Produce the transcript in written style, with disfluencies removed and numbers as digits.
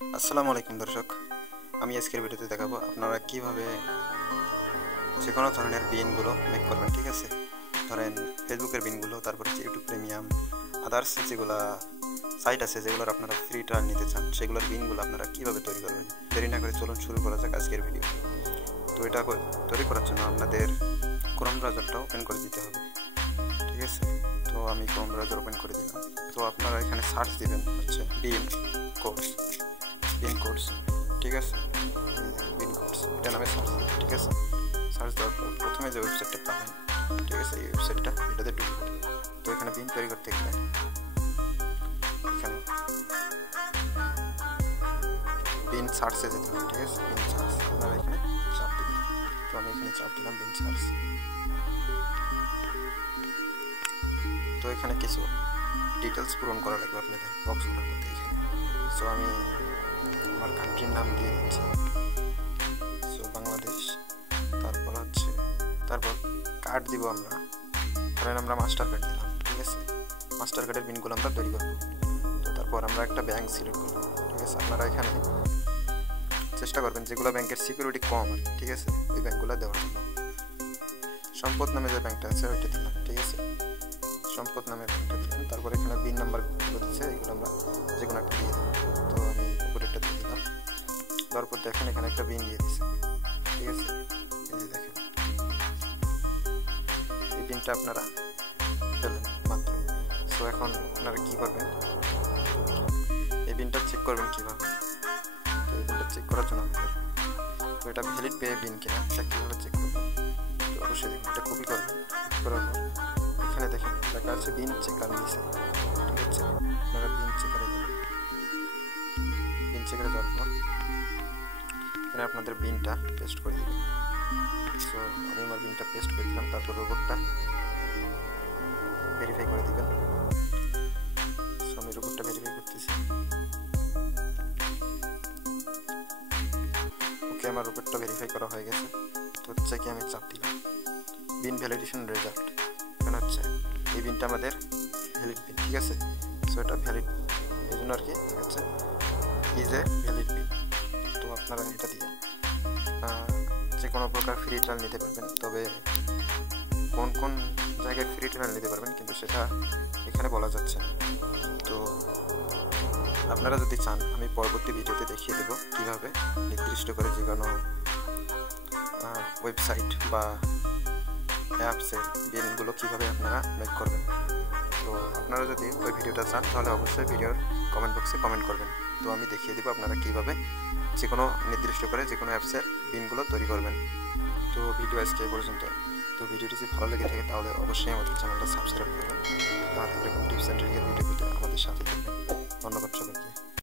আসসালামু আলাইকুম দর্শক, আমি আজকের ভিডিওতে দেখাবো আপনারা কিভাবে যে কোনো ধরনের বিনগুলো মেক করবেন। ঠিক আছে, ধরেন ফেসবুকের বিনগুলো, তারপর ইউটিউব প্রিমিয়াম, আদার্স যেগুলো সাইট আছে যেগুলোর আপনারা ফ্রি ট্রায়াল নিতে চান, সেগুলোর বিনগুলো আপনারা কিভাবে তৈরি করবেন। দেরি না করে চলুন শুরু করা যাক আজকের ভিডিও। তো এটা তৈরি করার জন্য আপনাদের ক্রোম ব্রাউজারটা ওপেন করে দিতে হবে। ঠিক আছে, তো আমি ক্রোম ব্রাউজার ওপেন করে দিলাম। তো আপনারা এখানে সার্চ দিবেন হচ্ছে বিন কোর্স। ঠিক আছে, বিন কোর্স এটা নামে সার্চ। ঠিক আছে, সার্চ দেওয়ার পর প্রথমে যে ওয়েবসাইটটা পাবেন, ঠিক আছে, এই ওয়েবসাইটটা এটাতে ঢুকবেন। তো এখানে বিন তৈরি করতে গেলে এখানে বিন সার্চে যেতে হবে। ঠিক আছে, বিন সার্চ আপনারা এখানে চাপ দিবেন। তো আমি এখানে চাপ দিলাম বিন সার্চ। তো এখানে কিছু ডিটেলস পূরণ করা লাগবে আপনাদের বক্সগুলোর মধ্যে এখানে। সো আমি আমার কান্ট্রির নাম দিয়ে দিচ্ছি, সো বাংলাদেশ। তারপর কার্ড দিব আমরা, ধরেন আমরা মাস্টার কার্ড দিলাম। ঠিক আছে, মাস্টার কার্ডের বিনগুলো আমরা তৈরি করবো। তো তারপর আমরা একটা ব্যাংক সিলেক্ট করবো। ঠিক আছে, আপনারা এখানে চেষ্টা করবেন যেগুলো ব্যাংকের সিকিউরিটি কম, ঠিক আছে, ওই ব্যাংকগুলো দেওয়ার জন্য। সম্পদ নামে যে ব্যাংকটা আছে ওইটা দিলাম। ঠিক আছে, সম্পদ নামে ব্যাংকটা দিলাম। তারপর এখানে বিন নাম্বারগুলো দিচ্ছে, এগুলো আমরা যে কোনো একটা দিয়ে দেবো। তো আমি উপরেরটা দিয়ে দিলাম। তারপর দেখেন এখানে একটা বিন দিয়ে দিচ্ছে। ঠিক আছে, এই যে দেখেন এই বিনটা আপনারা পেলেন মাত্র। সো এখন আপনারা কী করবেন, এই বিনটা চেক করবেন কীভাবে। তো এই বিনটা চেক করার জন্য আমাদের, তো এটা ভ্যালিড পেয়ে বিন কিনা এটা কীভাবে চেক করবেন। তো অবশ্যই দেখুন, এটা কপি করবেন। করার পর এখানে দেখেন লেখা আছে বিন চেকার নিচে। ঠিক আছে, আপনারা বিন চেকারে যাবেন। বিন চেকারে যাওয়ার পর এখানে আপনাদের বিনটা পেস্ট করে দেবেন। সো আমি আমার বিনটা পেস্ট করে দিলাম। তারপর রোবটটা ভেরিফাই করে দিবেন। সো আমি রোবটটা ভেরিফাই করতেছি। ওকে, আমার রোবটটা ভেরিফাই করা হয়ে গেছে। তো হচ্ছে কি আমি চাপ দিলাম বিন ভ্যালিডেশন রেজাল্ট। এখানে হচ্ছে এই বিনটা আমাদের ভ্যালিড বিন। ঠিক আছে, সো এটা ভ্যালিড, এই জন্য আর কি দেখাচ্ছে ইজ এ ভ্যালিড বিন। তো আপনারা এটা দিয়ে যে কোনো প্রকার ফ্রি ট্রায়াল নিতে পারবেন। তবে কোন কোন জায়গায় ফ্রি ট্রায়াল নিতে পারবেন কিন্তু সেটা এখানে বলা যাচ্ছে না। তো আপনারা যদি চান আমি পরবর্তী ভিডিওতে দেখিয়ে দেবো কীভাবে নির্দিষ্ট করে যে কোনো ওয়েবসাইট বা অ্যাপসে বিনগুলো কীভাবে আপনারা মেক করবেন। তো আপনারা যদি ওই ভিডিওটা চান তাহলে অবশ্যই ভিডিওর কমেন্ট বক্সে কমেন্ট করবেন। তো আমি দেখিয়ে দেবো আপনারা কীভাবে যে কোনো নির্দিষ্ট করে যে কোনো অ্যাপসের বিনগুলো তৈরি করবেন। তো ভিডিও আজকে এই পর্যন্ত। তো ভিডিওটি যদি ভালো লেগে থাকে তাহলে অবশ্যই আমাদের চ্যানেলটা সাবস্ক্রাইব করবেন। আর এরকম টিপস অ্যান্ড ট্রিকের ভিডিও পেতে আমাদের সাথে থাকবেন। ধন্যবাদ সবাইকে।